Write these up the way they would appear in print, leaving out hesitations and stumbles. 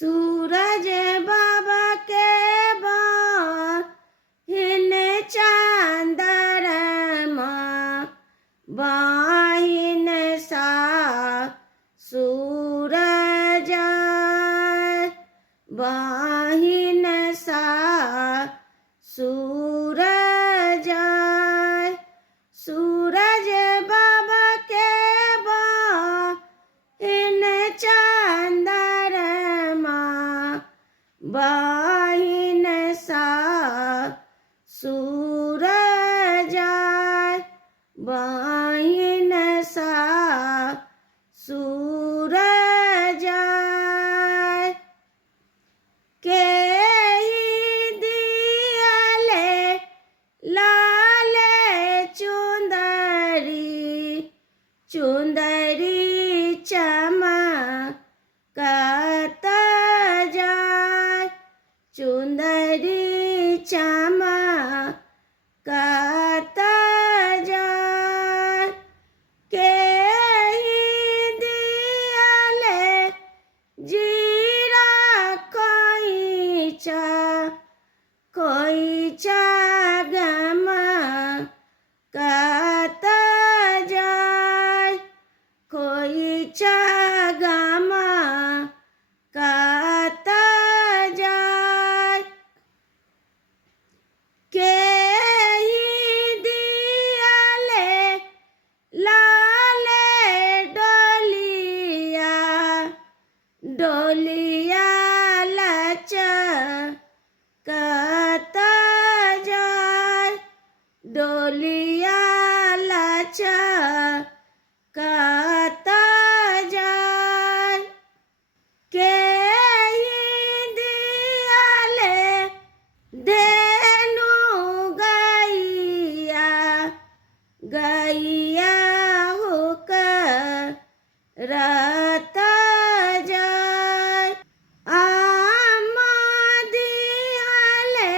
सूरज बाबा के बहिन चंद्रमा बहिन सा सूरज बहिन सा सूरज सूरज बाबा के बहिन चंद्रमा बहिन सा सूरज बहिन सा सूरज के दियाले लाल चुंदरी चुंदरी चमकत जाय चुंदरी चमकत जाय के दियाले जीरा कोईचा गमकत जाय कोईचा गमकत जाय के दियाले लाल डोलिया डोलिया लचकत जाय डोलिया लचकत जाय के दियाले धेनु गैया गैया होकर जाय दियाले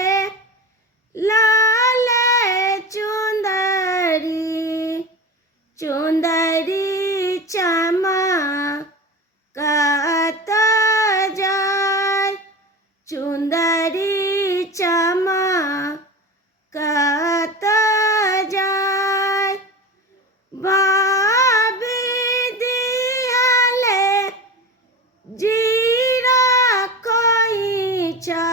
लाल चुंदरी चुंदरी चमकत जाय चुंदरी चमकत जाय बाबी दियाले जीरा कोईचा